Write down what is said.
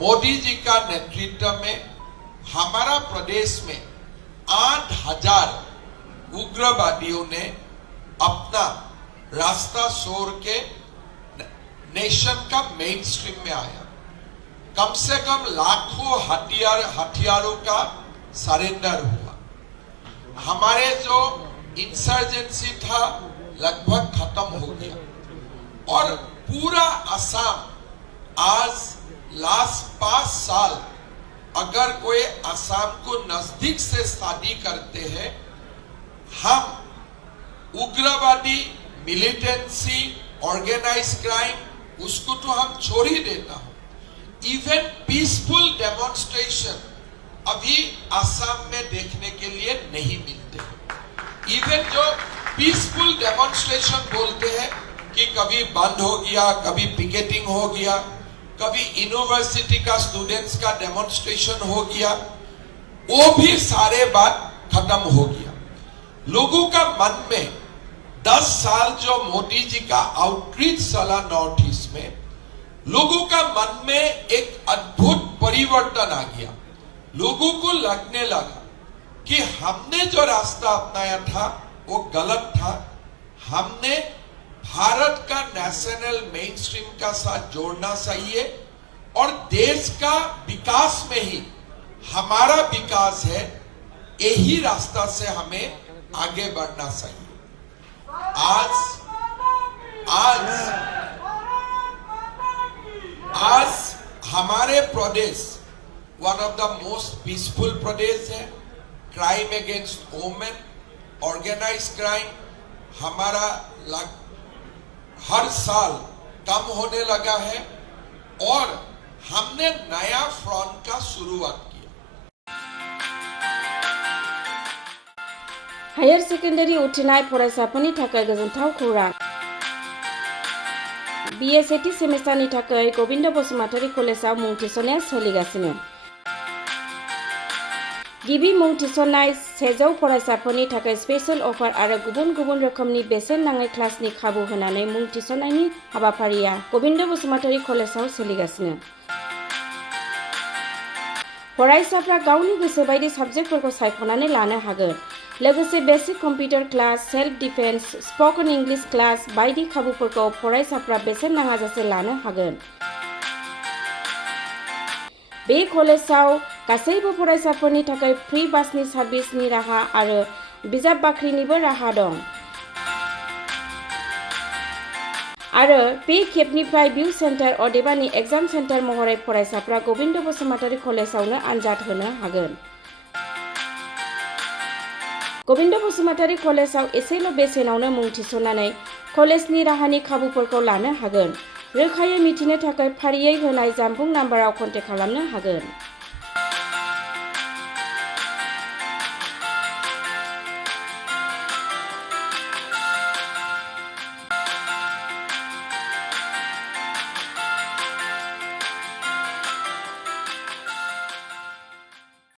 मोदी जी का नेतृत्व में हमारा प्रदेश में 8,000 उग्रवादियों ने अपना रास्ता छोड़ के नेशन का मेन स्ट्रीम में आया। कम से कम लाखों हथियारों का सरेंडर हुआ। हमारे जो इंसर्जेंसी था लगभग खत्म हो गया और पूरा असम आज लास्ट 5 साल अगर कोई असम को नजदीक से शादी करते हैं, हम उग्रवादी, मिलिटेंसी, ऑर्गेनाइज क्राइम उसको तो हम छोड़ ही देता हूं। इवन पीसफुल डेमोन्स्ट्रेशन अभी असम में देखने के लिए नहीं मिलते। इवन जो पीसफुल डेमोन्स्ट्रेशन बोलते हैं कि कभी बंद हो गया, कभी पिकेटिंग हो गया, कभी यूनिवर्सिटी का स्टूडेंट्स का डेमोन्स्ट्रेशन हो गया, वो भी सारे बात खत्म हो गया। लोगों का मन में 10 साल जो मोदी जी का आउटरीच चला नॉर्थ ईस्ट में, लोगों का मन में एक अद्भुत परिवर्तन आ गया। लोगों को लगने लगा कि हमने जो रास्ता अपनाया था वो गलत था। हमने भारत का नेशनल मेन स्ट्रीम का साथ जोड़ना चाहिए और देश का विकास में ही हमारा विकास है, यही रास्ता से हमें आगे बढ़ना चाहिए। आज हमारे प्रदेश one of the most peaceful प्रदेश है। Crime against women, organise crime हमारा हर साल कम होने लगा है और हमने नया फ्रंट का शुरुआत किया। हायर सेकेंडारी उथ्रिनाय फरायसाफोरनि थाखाय गोजोनथाव खौरां। BSAT सेमेस्टारनि थाखाय गोविंद बसुमतारी कलेजाव मुं थिसननाया सोलिगासिनो। गिबि मुं थिसननाय 100 फरायसाफोरनि थाखाय स्पेशल अफार आरो गुबुन गुबुन रोखोमनि बेसेन नाङै क्लासनि खाबु होनानै मुं थिसननायनि हाबाफारिया गोविंद बसुमतारी कलेजाव सोलिगासिनो। फरायसाफ्रा गावनि गोसो बायदि साबजेक्टफोरखौ सायख'नानै लानो हागोन। लोगोसे basic computer class, self defence, spoken English class बायदि खाबुफोरखौ फरायसाफ्रा बेसेन नाङाजासे लानो हागोन। बे कलेजाव गासैबो फरायसाफोरनि थाखाय फ्री बासनि सार्भिसनि राहा आरो बिजाब बाख्रिनिबो राहा दं। आरो बे खेबनिफ्राय भिउ सेन्टार अदेबानि एग्जाम सेन्टार महरै फरायसाफ्रा गोविंद बसुमतारी कलेजावनो आनजाद होनो हागोन। गोविंद बसुमतारी कलेजाव एसेल' बेसेनावनो मुं थिसननानै कलेजनि राहानि खाबुफोरखौ लानो हागोन। रोखायै मिथिनो थाखाय फारियै होनाय जानबुं नाम्बाराव कन्टेक्ट खालामनो हागोन।